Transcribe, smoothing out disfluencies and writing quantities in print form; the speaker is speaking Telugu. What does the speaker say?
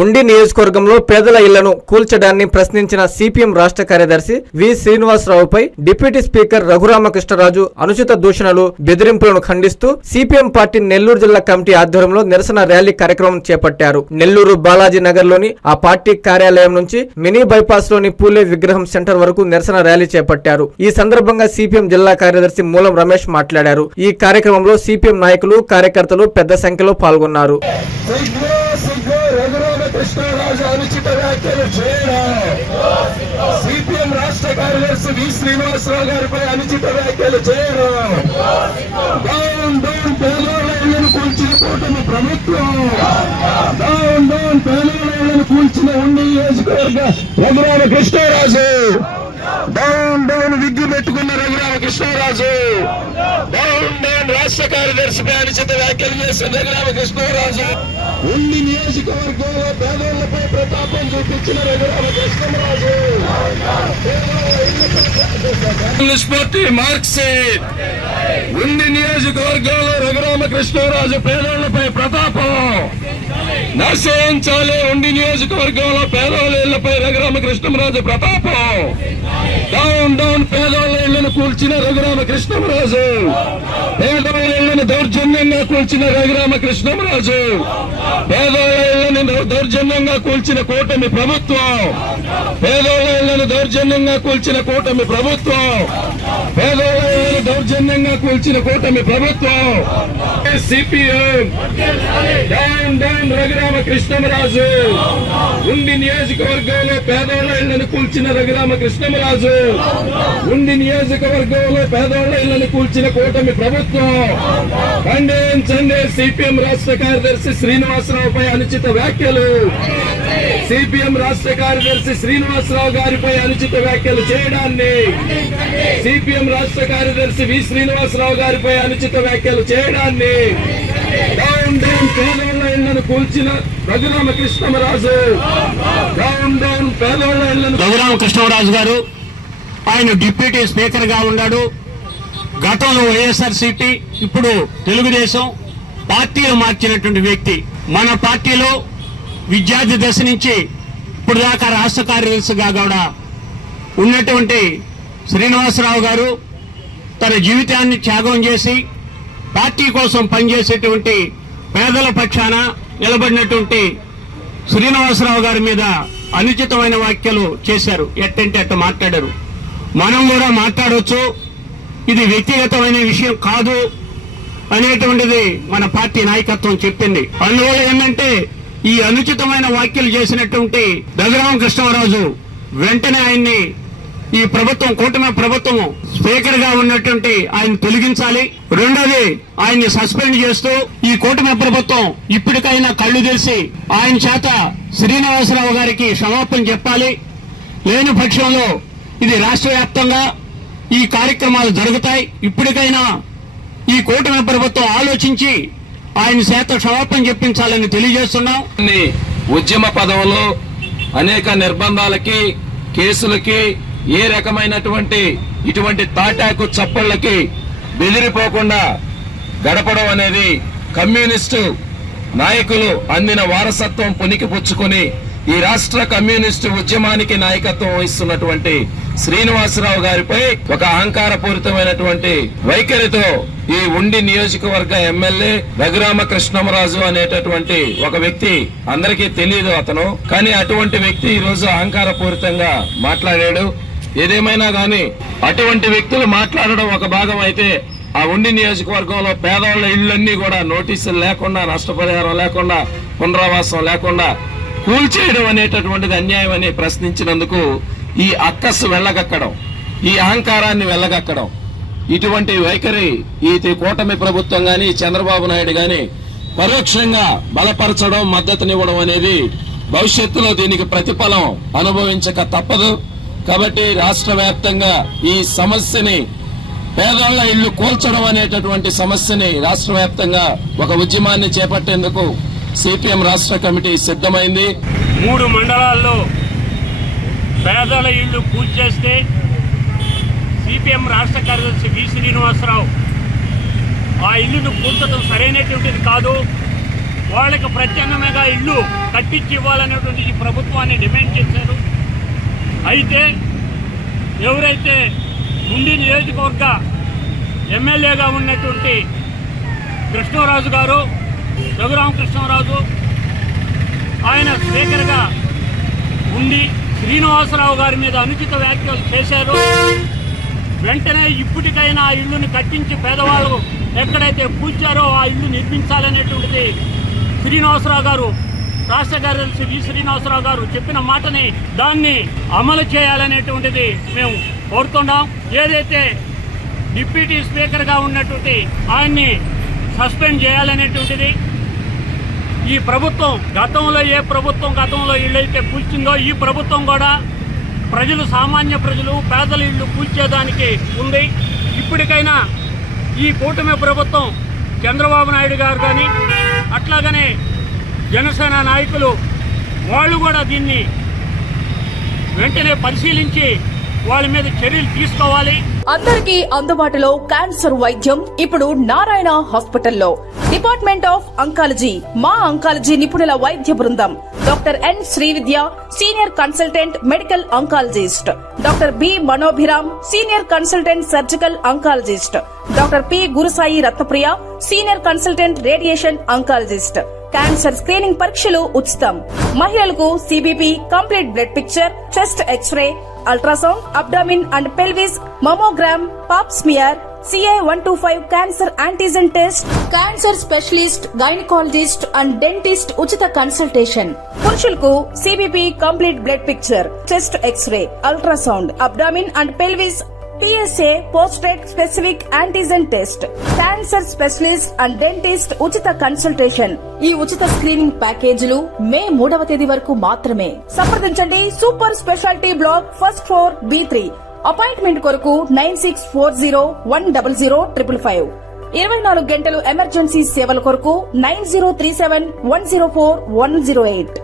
ఉండి నియోజకవర్గంలో పేదల ఇళ్లను కూల్చడాన్ని ప్రశ్నించిన సిపిఎం రాష్ట్ర కార్యదర్శి వి శ్రీనివాసరావుపై డిప్యూటీ స్పీకర్ రఘురామకృష్ణరాజు అనుచిత దూషణలు బెదిరింపులను ఖండిస్తూ సిపిఎం పార్టీ నెల్లూరు జిల్లా కమిటీ ఆధ్వర్యంలో నిరసన ర్యాలీ కార్యక్రమం చేపట్టారు. నెల్లూరు బాలాజీ నగర్ లోని ఆ పార్టీ కార్యాలయం నుంచి మినీ బైపాస్ లోని పూలే విగ్రహం సెంటర్ వరకు నిరసన ర్యాలీ చేపట్టారు. ఈ సందర్భంగా సిపిఎం జిల్లా కార్యదర్శి మూలం రమేష్ మాట్లాడారు. ఈ కార్యక్రమంలో సిపిఎం నాయకులు కార్యకర్తలు పెద్ద సంఖ్యలో పాల్గొన్నారు. కృష్ణరాజు అనుచిత వ్యాఖ్యలు చేయడం, సిపిఎం రాష్ట్ర కార్యదర్శి వి శ్రీనివాసరావు గారిపై అనుచిత వ్యాఖ్యలు చేయడం, డౌన్ డౌన్ పేదోళ్ల ఇళ్లను కూల్చిన కూటమి ప్రభుత్వం, డౌన్ డౌన్ పేదోళ్ల ఇళ్లను కూల్చిన ఉండి నియోజకవర్గ రఘురామకృష్ణరాజు, డౌన్ డౌన్ విగ్గు పెట్టుకున్న రఘురామకృష్ణరాజు, డౌన్ డౌన్ రాష్ట్ర కార్యదర్శిపై అనుచిత వ్యాఖ్యలు చేసిన రఘురామకృష్ణరాజు, ఉండి నియోజకవర్గంలో పేదోళ్లపై ప్రతాపం చూపించిన రఘురామకృష్ణరాజు, పార్టీ మార్క్సిస్ట్, ఉండి నియోజకవర్గంలో రఘురామకృష్ణరాజు పేదోళ్లపై ప్రతాపం నశించాలి. ఉండి నియోజకవర్గంలో పేదోళ్ల ఇళ్లపై రఘురామకృష్ణరాజు ప్రతాపం, డౌన్ డౌన్ పేదోళ్ల ఇళ్లను కూల్చిన రఘురామకృష్ణరాజు, పేదోళ్ల ఇళ్లను దౌర్జన్యంగా కూల్చిన రఘురామకృష్ణరాజు, పేదోళ్ల ఇళ్లను దౌర్జన్యంగా కూల్చిన కూటమి ప్రభుత్వం, పేదోళ్ల ఇళ్లను దౌర్జన్యంగా కూల్చిన కూటమి ప్రభుత్వం, పేదోళ్ల ఇళ్లను దౌర్జన్యంగా కూల్చిన కూటమి ప్రభుత్వం, సిపిఎం డౌన్ డౌన్ రఘురామకృష్ణరాజు, ఉండి నియోజకవర్గంలో పేదోళ్ల ఇళ్లను కూల్చిన రఘురామకృష్ణరాజు, ఉండి నియోజకవర్గంలో పేదోళ్ల ఇళ్లను కూల్చిన కూటమి ప్రభుత్వం ఖండించండి. సిపిఎం రాష్ట్ర కార్యదర్శి శ్రీనివాసరావుపై అనుచిత వ్యాఖ్యలు, సిపిఎం రాష్ట్ర కార్యదర్శి శ్రీనివాసరావు గారిపై అనుచిత వ్యాఖ్యలు చేయడాన్ని, సిపిఎం రాష్ట్ర కార్యదర్శి వి శ్రీనివాసరావు గారిపై అనుచిత వ్యాఖ్యలు చేయడాన్ని, డౌన్ డౌన్ పేదోళ్ల ఇళ్లను కూల్చిన రఘురామకృష్ణరాజు, డౌన్ డౌన్ పేదోళ్ల ఇళ్లను. రఘురామకృష్ణరాజు గారు ఆయన డిప్యూటీ స్పీకర్ గా ఉన్నాడు. గతంలో వైఎస్ఆర్సీపీ, ఇప్పుడు తెలుగుదేశం పార్టీలు మార్చినటువంటి వ్యక్తి. మన పార్టీలో విద్యార్థి దశ నుంచి ఇప్పుడు దాకా రాష్ట్ర కార్యదర్శిగా కూడా ఉన్నటువంటి శ్రీనివాసరావు గారు తన జీవితాన్ని త్యాగం చేసి పార్టీ కోసం పనిచేసేటువంటి పేదల పక్షాన నిలబడినటువంటి శ్రీనివాసరావు గారి మీద అనుచితమైన వ్యాఖ్యలు చేశారు. ఎట్టంటే అట్ట మాట్లాడారు. మనం కూడా మాట్లాడవచ్చు, ఇది వ్యక్తిగతమైన విషయం కాదు అనేటువంటిది మన పార్టీ నాయకత్వం చెప్పింది. అందువల్ల ఏంటంటే ఈ అనుచితమైన వ్యాఖ్యలు చేసినటువంటి రఘురామకృష్ణరాజు వెంటనే ఆయన్ని ఈ ప్రభుత్వం, కూటమి ప్రభుత్వం స్పీకర్ గా ఉన్నటువంటి ఆయన తొలగించాలి. రెండోది ఆయన్ని సస్పెండ్ చేస్తూ ఈ కూటమి ప్రభుత్వం ఇప్పటికైనా కళ్లు తెరిచి ఆయన చేత శ్రీనివాసరావు గారికి క్షమాపణ చెప్పాలి. లేని పక్షంలో ఇది రాష్ట్ర వ్యాప్తంగా ఈ కార్యక్రమాలు జరుగుతాయి. ఇప్పటికైనా ఈ కూటమి ప్రభుత్వం ఆలోచించి ఆయన చేత క్షమాపణ చెప్పించాలని తెలియజేస్తున్నాం. ఉద్యమ పదవులు అనేక నిర్బంధాలకి, కేసులకి, ఏ రకమైనటువంటి ఇటువంటి తాటాకు చప్పళ్లకి బెదిరిపోకుండా గడపడం అనేది కమ్యూనిస్టు నాయకులు అందిన వారసత్వం పుణికిపుచ్చుకుని ఈ రాష్ట్ర కమ్యూనిస్టు ఉద్యమానికి నాయకత్వం వహిస్తున్నటువంటి శ్రీనివాసరావు గారిపై ఒక అహంకారపూరితమైనటువంటి వైఖరితో ఈ ఉండి నియోజకవర్గ ఎమ్మెల్యే రఘురామకృష్ణరాజు అనేటటువంటి ఒక వ్యక్తి, అందరికీ తెలియదు అతను, కానీ అటువంటి వ్యక్తి ఈ రోజు అహంకారపూరితంగా మాట్లాడాడు. ఏదేమైనా గాని అటువంటి వ్యక్తులు మాట్లాడడం ఒక భాగం అయితే, ఆ ఉండి నియోజకవర్గంలో పేదవాళ్ల ఇళ్లన్నీ కూడా నోటీసులు లేకుండా, నష్టపరిహారం లేకుండా, పునరావాసం లేకుండా కూల్చేయడం అనేటటువంటిది అన్యాయం అని ప్రశ్నించినందుకు ఈ అక్కస్సు వెళ్ళగక్కడం, ఈ అహంకారాన్ని వెళ్ళగక్కడం, ఇటువంటి వైఖరి ఈ కూటమి ప్రభుత్వం గాని, చంద్రబాబు నాయుడు గాని పరోక్షంగా బలపరచడం, మద్దతునివ్వడం అనేది భవిష్యత్తులో దీనికి ప్రతిఫలం అనుభవించక తప్పదు. కాబట్టి రాష్ట్ర వ్యాప్తంగా ఈ సమస్యని, పేదోళ్ల ఇళ్లు కూల్చడం అనేటటువంటి సమస్యని రాష్ట్ర వ్యాప్తంగా ఒక ఉద్యమాన్ని చేపట్టేందుకు సిపిఎం రాష్ట్ర కమిటీ సిద్ధమైంది. 3 మండలాల్లో పేదల ఇళ్లు కూల్చేస్తే సిపిఎం రాష్ట్ర కార్యదర్శి వి శ్రీనివాసరావు ఆ ఇల్లును కూల్చడం సరైనటువంటిది కాదు, వాళ్ళకి ప్రత్యామ్నాయంగా ఇల్లు కట్టించి ఇవ్వాలనేటువంటి ఈ ప్రభుత్వాన్ని డిమాండ్ చేశారు. అయితే ఎవరైతే ఉండి నియోజకవర్గ ఎమ్మెల్యేగా ఉన్నటువంటి కృష్ణరాజు గారు, రఘురామకృష్ణరాజు, ఆయన స్పీకర్గా ఉండి శ్రీనివాసరావు గారి మీద అనుచిత వ్యాఖ్యలు చేశారు. వెంటనే ఇప్పటికైనా ఆ ఇల్లుని కట్టించి పేదవాళ్ళు ఎక్కడైతే కూర్చారో ఆ ఇల్లు నిర్మించాలనేటువంటిది శ్రీనివాసరావు గారు, రాష్ట్ర కార్యదర్శి వి శ్రీనివాసరావు గారు చెప్పిన మాటని దాన్ని అమలు చేయాలనేటువంటిది మేము కోరుతున్నాం. ఏదైతే డిప్యూటీ స్పీకర్గా ఉన్నటువంటి ఆయన్ని సస్పెండ్ చేయాలనేటువంటిది ఈ ప్రభుత్వం గతంలో ఏ ప్రభుత్వం గతంలో ఇళ్ళైతే కూల్చిందో ఈ ప్రభుత్వం కూడా ప్రజలు, సామాన్య ప్రజలు, పేదల ఇళ్ళు కూల్చేదానికి ఉంది. ఇప్పటికైనా ఈ కూటమి ప్రభుత్వం చంద్రబాబు నాయుడు గారు కానీ అట్లాగనే జనసేన నాయకులు వాళ్ళు కూడా దీన్ని వెంటనే పరిశీలించి వాళ్ళ మీద చర్యలు తీసుకోవాలి. అందరికీ అందుబాటులో క్యాన్సర్ వైద్యం ఇప్పుడు నారాయణ హాస్పిటల్లో. డిపార్ట్మెంట్ ఆఫ్ అంకాలజీ, మా అంకాలజీ నిపుణుల వైద్య బృందం. Doctor N Srividya, senior consultant medical oncologist. Doctor B Manobhiram, senior consultant surgical oncologist. Doctor P Gurusai Ratnapriya, senior consultant radiation oncologist. Cancer screening పరీక్షలు ఉచితం. మహిళలకు CBP, complete blood picture, chest X-ray, ultrasound, abdomen and pelvis, mammogram, pap smear, CA-125 cancer antigen test, cancer specialist, gynaecologist and dentist ఉచిత కన్సల్టేషన్. పురుషులకు CBP, complete blood picture, chest X-ray, ultrasound, abdomen and pelvis, PSA పోస్ట్రేట్ specific antigen test, cancer specialist and dentist ఉచిత కన్సల్టేషన్. ఈ ఉచిత స్క్రీనింగ్ ప్యాకేజీలు మే 3వ తేదీ వరకు మాత్రమే. సంప్రదించండి super speciality block, first floor, B3. Appointment కొరకు 9640100555. 24 గంటలు ఎమర్జెన్సీ సేవల కొరకు 9037104108.